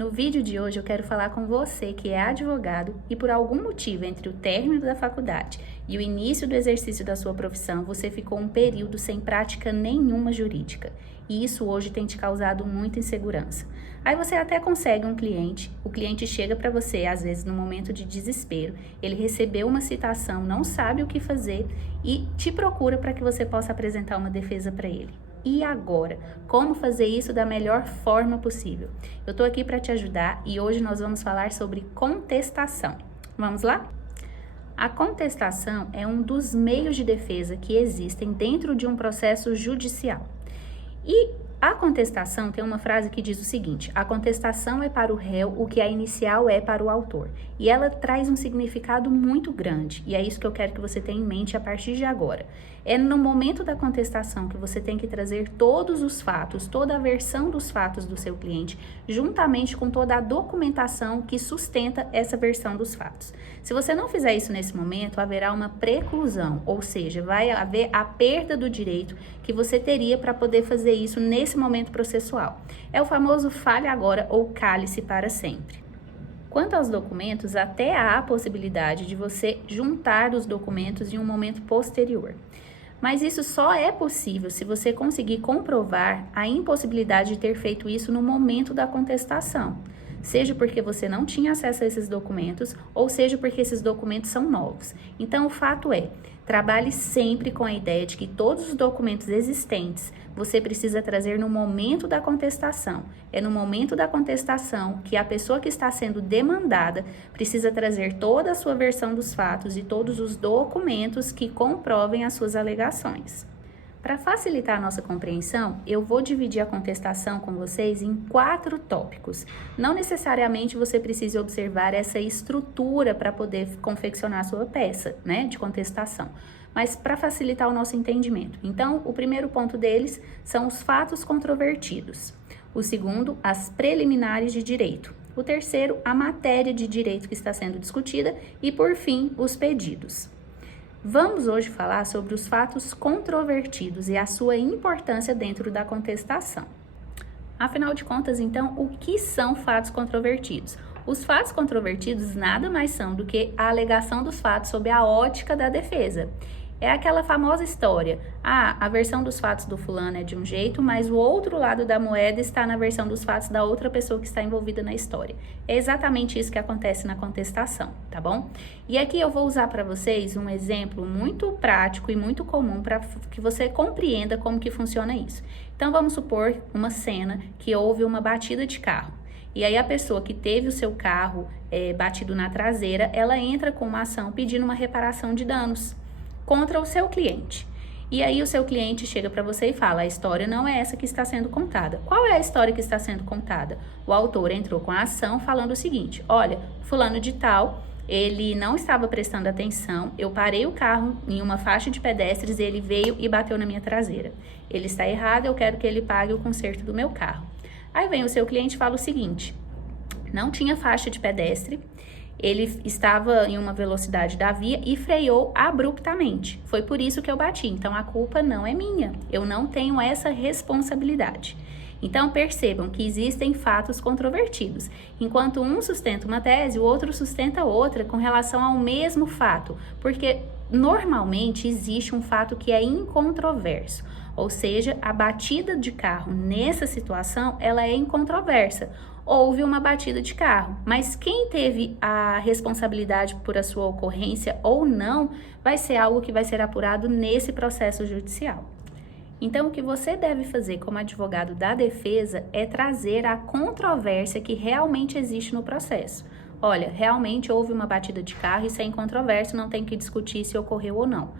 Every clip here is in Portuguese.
No vídeo de hoje eu quero falar com você que é advogado e por algum motivo entre o término da faculdade e o início do exercício da sua profissão, você ficou um período sem prática nenhuma jurídica. E isso hoje tem te causado muita insegurança. Aí você até consegue um cliente, o cliente chega para você, às vezes no momento de desespero, ele recebeu uma citação, não sabe o que fazer e te procura para que você possa apresentar uma defesa para ele. E agora? Como fazer isso da melhor forma possível? Eu estou aqui para te ajudar e hoje nós vamos falar sobre contestação. Vamos lá? A contestação é um dos meios de defesa que existem dentro de um processo judicial. E a contestação tem uma frase que diz o seguinte: a contestação é para o réu o que a inicial é para o autor. E ela traz um significado muito grande, e é isso que eu quero que você tenha em mente a partir de agora. É no momento da contestação que você tem que trazer todos os fatos, toda a versão dos fatos do seu cliente, juntamente com toda a documentação que sustenta essa versão dos fatos. Se você não fizer isso nesse momento, haverá uma preclusão, ou seja, vai haver a perda do direito que você teria para poder fazer isso nesse momento processual. É o famoso fale agora ou cale-se para sempre. Quanto aos documentos, até há a possibilidade de você juntar os documentos em um momento posterior. Mas isso só é possível se você conseguir comprovar a impossibilidade de ter feito isso no momento da contestação. Seja porque você não tinha acesso a esses documentos, ou seja porque esses documentos são novos. Então, o fato é, trabalhe sempre com a ideia de que todos os documentos existentes você precisa trazer no momento da contestação. É no momento da contestação que a pessoa que está sendo demandada precisa trazer toda a sua versão dos fatos e todos os documentos que comprovem as suas alegações. Para facilitar a nossa compreensão, eu vou dividir a contestação com vocês em 4 tópicos. Não necessariamente você precisa observar essa estrutura para poder confeccionar a sua peça, de contestação, mas para facilitar o nosso entendimento. Então, o primeiro ponto deles são os fatos controvertidos. O segundo, as preliminares de direito. O terceiro, a matéria de direito que está sendo discutida e, por fim, os pedidos. Vamos hoje falar sobre os fatos controvertidos e a sua importância dentro da contestação. Afinal de contas, então, o que são fatos controvertidos? Os fatos controvertidos nada mais são do que a alegação dos fatos sob a ótica da defesa. É aquela famosa história, a versão dos fatos do fulano é de um jeito, mas o outro lado da moeda está na versão dos fatos da outra pessoa que está envolvida na história. É exatamente isso que acontece na contestação, tá bom? E aqui eu vou usar para vocês um exemplo muito prático e muito comum para que você compreenda como que funciona isso. Então vamos supor uma cena que houve uma batida de carro. E aí a pessoa que teve o seu carro batido na traseira, ela entra com uma ação pedindo uma reparação de danos contra o seu cliente. E aí o seu cliente chega para você e fala: a história não é essa que está sendo contada. Qual é a história que está sendo contada? O autor entrou com a ação falando o seguinte: olha, fulano de tal, ele não estava prestando atenção, eu parei o carro em uma faixa de pedestres e ele veio e bateu na minha traseira. Ele está errado, eu quero que ele pague o conserto do meu carro. Aí vem o seu cliente e fala o seguinte: não tinha faixa de pedestre, ele estava em uma velocidade da via e freou abruptamente. Foi por isso que eu bati. Então, a culpa não é minha. Eu não tenho essa responsabilidade. Então, percebam que existem fatos controvertidos. Enquanto um sustenta uma tese, o outro sustenta outra com relação ao mesmo fato. Porque, normalmente, existe um fato que é incontroverso. Ou seja, a batida de carro nessa situação, ela é incontroversa. Houve uma batida de carro, mas quem teve a responsabilidade por a sua ocorrência ou não, vai ser algo que vai ser apurado nesse processo judicial. Então, o que você deve fazer como advogado da defesa é trazer a controvérsia que realmente existe no processo. Olha, realmente houve uma batida de carro, isso é incontroverso, não tem que discutir se ocorreu ou não.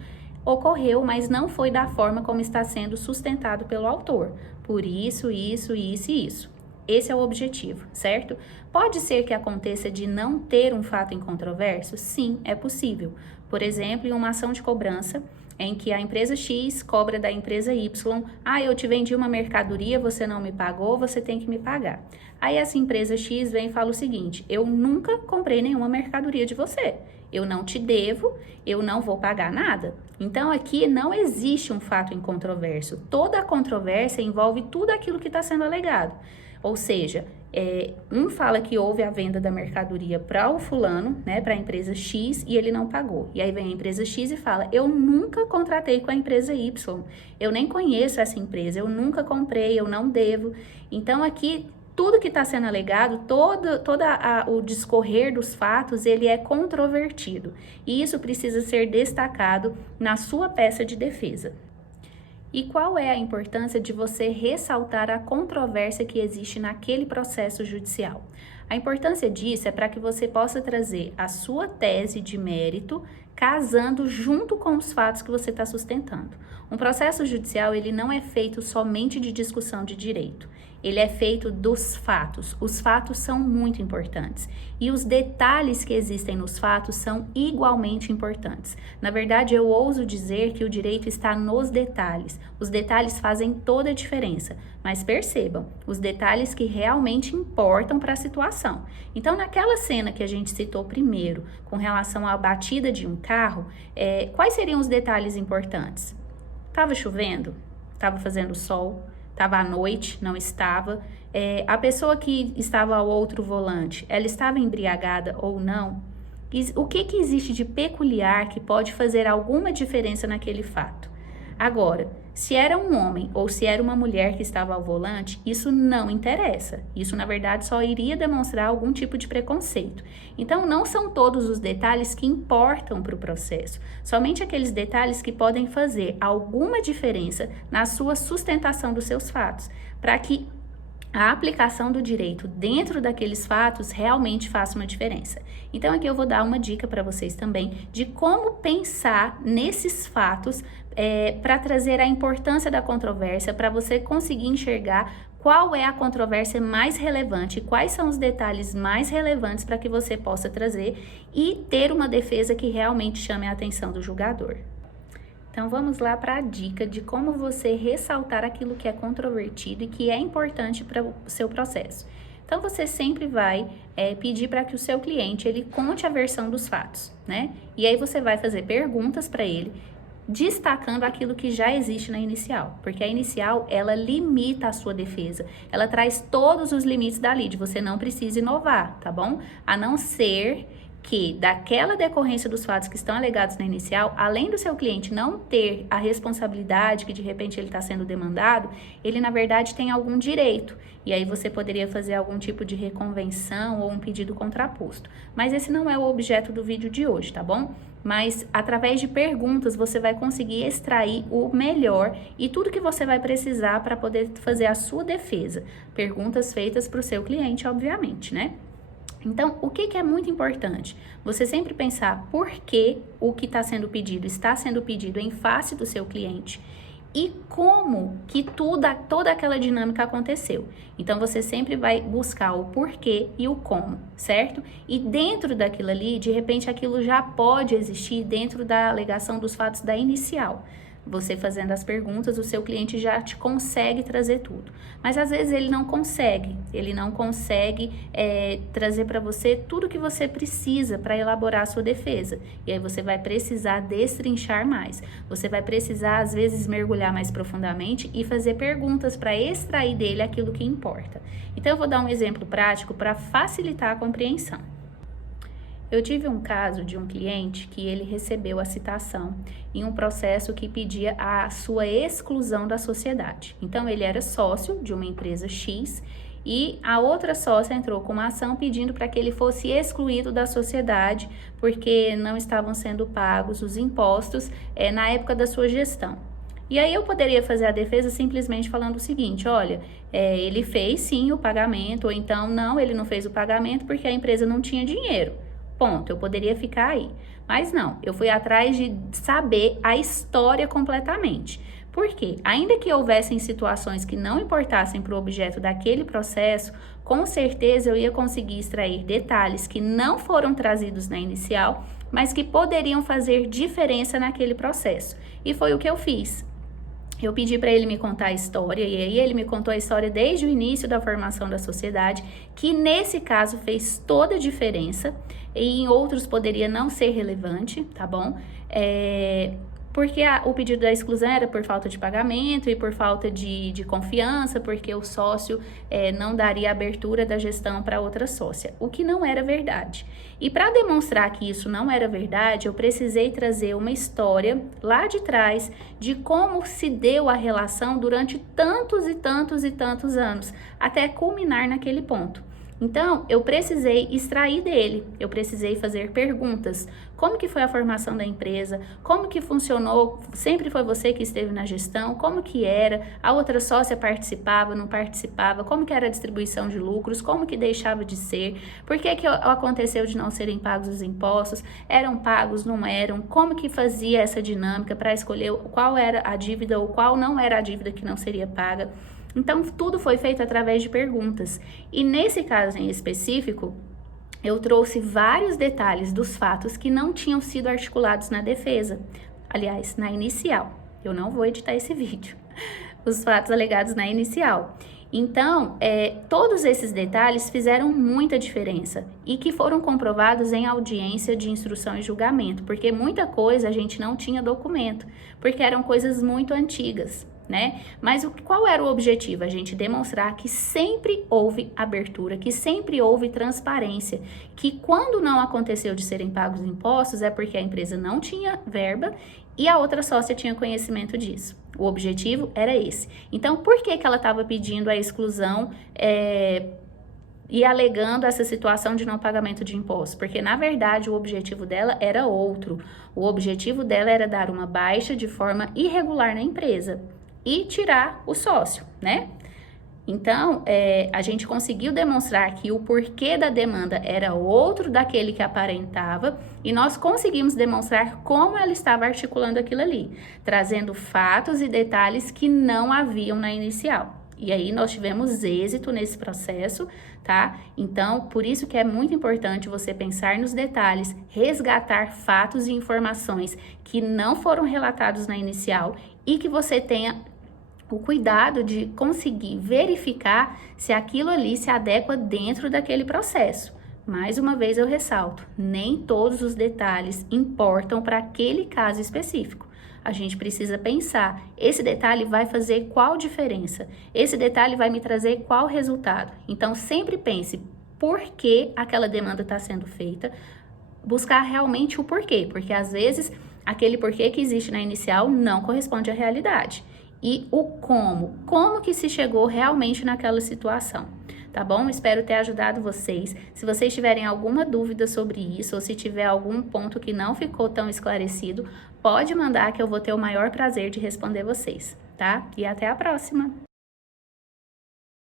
Ocorreu, mas não foi da forma como está sendo sustentado pelo autor. Por isso, isso, isso e isso. Esse é o objetivo, certo? Pode ser que aconteça de não ter um fato incontroverso? Sim, é possível. Por exemplo, em uma ação de cobrança, em que a empresa X cobra da empresa Y, eu te vendi uma mercadoria, você não me pagou, você tem que me pagar. Aí essa empresa X vem e fala o seguinte: eu nunca comprei nenhuma mercadoria de você, eu não te devo, eu não vou pagar nada. Então aqui não existe um fato incontroverso, toda a controvérsia envolve tudo aquilo que está sendo alegado. Ou seja, um fala que houve a venda da mercadoria para o fulano, né, para a empresa X, e ele não pagou. E aí vem a empresa X e fala, eu nunca contratei com a empresa Y, eu nem conheço essa empresa, eu nunca comprei, eu não devo. Então aqui, tudo que está sendo alegado, todo o discorrer dos fatos, ele é controvertido. E isso precisa ser destacado na sua peça de defesa. E qual é a importância de você ressaltar a controvérsia que existe naquele processo judicial? A importância disso é para que você possa trazer a sua tese de mérito, casando junto com os fatos que você está sustentando. Um processo judicial, ele não é feito somente de discussão de direito. Ele é feito dos fatos. Os fatos são muito importantes. E os detalhes que existem nos fatos são igualmente importantes. Na verdade, eu ouso dizer que o direito está nos detalhes. Os detalhes fazem toda a diferença. Mas percebam, os detalhes que realmente importam para a situação. Então, naquela cena que a gente citou primeiro, com relação à batida de um carro, quais seriam os detalhes importantes? Estava chovendo? Estava fazendo sol? Estava à noite, não estava. A pessoa que estava ao outro volante, ela estava embriagada ou não? O que existe de peculiar que pode fazer alguma diferença naquele fato? Agora, se era um homem ou se era uma mulher que estava ao volante, isso não interessa. Isso, na verdade, só iria demonstrar algum tipo de preconceito. Então, não são todos os detalhes que importam para o processo. Somente aqueles detalhes que podem fazer alguma diferença na sua sustentação dos seus fatos, para que a aplicação do direito dentro daqueles fatos realmente faça uma diferença. Então, aqui eu vou dar uma dica para vocês também de como pensar nesses fatos para trazer a importância da controvérsia, para você conseguir enxergar qual é a controvérsia mais relevante, quais são os detalhes mais relevantes para que você possa trazer e ter uma defesa que realmente chame a atenção do julgador. Então, vamos lá para a dica de como você ressaltar aquilo que é controvertido e que é importante para o seu processo. Então, você sempre vai pedir para que o seu cliente ele conte a versão dos fatos, né? E aí você vai fazer perguntas para ele, destacando aquilo que já existe na inicial, porque a inicial, ela limita a sua defesa, ela traz todos os limites da lide, você não precisa inovar, tá bom? A não ser que daquela decorrência dos fatos que estão alegados na inicial, além do seu cliente não ter a responsabilidade que de repente ele está sendo demandado, ele na verdade tem algum direito, e aí você poderia fazer algum tipo de reconvenção ou um pedido contraposto. Mas esse não é o objeto do vídeo de hoje, tá bom? Mas através de perguntas você vai conseguir extrair o melhor e tudo que você vai precisar para poder fazer a sua defesa. Perguntas feitas para o seu cliente, obviamente, né? Então, o que é muito importante? Você sempre pensar por que o que está sendo pedido em face do seu cliente e como que toda aquela dinâmica aconteceu. Então, você sempre vai buscar o porquê e o como, certo? E dentro daquilo ali, de repente, aquilo já pode existir dentro da alegação dos fatos da inicial. Você fazendo as perguntas, o seu cliente já te consegue trazer tudo. Mas às vezes ele não consegue trazer para você tudo que você precisa para elaborar a sua defesa. E aí você vai precisar destrinchar mais. Você vai precisar, às vezes, mergulhar mais profundamente e fazer perguntas para extrair dele aquilo que importa. Então, eu vou dar um exemplo prático para facilitar a compreensão. Eu tive um caso de um cliente que ele recebeu a citação em um processo que pedia a sua exclusão da sociedade. Então, ele era sócio de uma empresa X e a outra sócia entrou com uma ação pedindo para que ele fosse excluído da sociedade porque não estavam sendo pagos os impostos na época da sua gestão. E aí eu poderia fazer a defesa simplesmente falando o seguinte, olha, ele fez sim o pagamento, ou então não, ele não fez o pagamento porque a empresa não tinha dinheiro. Ponto, eu poderia ficar aí. Mas não, eu fui atrás de saber a história completamente. Por quê? Ainda que houvessem situações que não importassem para o objeto daquele processo, com certeza eu ia conseguir extrair detalhes que não foram trazidos na inicial, mas que poderiam fazer diferença naquele processo. E foi o que eu fiz. Eu pedi para ele me contar a história, e aí ele me contou a história desde o início da formação da sociedade, que nesse caso fez toda a diferença, e em outros poderia não ser relevante, tá bom? porque o pedido da exclusão era por falta de pagamento e por falta de confiança, porque o sócio não daria abertura da gestão para outra sócia, o que não era verdade. E para demonstrar que isso não era verdade, eu precisei trazer uma história lá de trás de como se deu a relação durante tantos e tantos e tantos anos, até culminar naquele ponto. Então, eu precisei extrair dele, eu precisei fazer perguntas. Como que foi a formação da empresa? Como que funcionou? Sempre foi você que esteve na gestão? Como que era? A outra sócia participava, não participava? Como que era a distribuição de lucros? Como que deixava de ser? Por que que aconteceu de não serem pagos os impostos? Eram pagos, não eram? Como que fazia essa dinâmica para escolher qual era a dívida ou qual não era a dívida que não seria paga? Então, tudo foi feito através de perguntas. E nesse caso em específico, eu trouxe vários detalhes dos fatos que não tinham sido articulados na defesa. Aliás, na inicial. Eu não vou editar esse vídeo. Os fatos alegados na inicial. Então, todos esses detalhes fizeram muita diferença e que foram comprovados em audiência de instrução e julgamento, porque muita coisa a gente não tinha documento, porque eram coisas muito antigas. Né? Mas qual era o objetivo? A gente demonstrar que sempre houve abertura, que sempre houve transparência, que quando não aconteceu de serem pagos impostos é porque a empresa não tinha verba e a outra sócia tinha conhecimento disso. O objetivo era esse. Então, por que ela estava pedindo a exclusão e alegando essa situação de não pagamento de impostos? Porque, na verdade, o objetivo dela era outro. O objetivo dela era dar uma baixa de forma irregular na empresa e tirar o sócio, né? Então, a gente conseguiu demonstrar que o porquê da demanda era outro daquele que aparentava e nós conseguimos demonstrar como ela estava articulando aquilo ali, trazendo fatos e detalhes que não haviam na inicial. E aí nós tivemos êxito nesse processo, tá? Então, por isso que é muito importante você pensar nos detalhes, resgatar fatos e informações que não foram relatados na inicial e que você tenha o cuidado de conseguir verificar se aquilo ali se adequa dentro daquele processo. Mais uma vez eu ressalto, nem todos os detalhes importam para aquele caso específico. A gente precisa pensar, esse detalhe vai fazer qual diferença? Esse detalhe vai me trazer qual resultado? Então, sempre pense por que aquela demanda está sendo feita, buscar realmente o porquê, porque às vezes aquele porquê que existe na inicial não corresponde à realidade. E o como que se chegou realmente naquela situação, tá bom? Espero ter ajudado vocês. Se vocês tiverem alguma dúvida sobre isso, ou se tiver algum ponto que não ficou tão esclarecido, pode mandar que eu vou ter o maior prazer de responder vocês, tá? E até a próxima!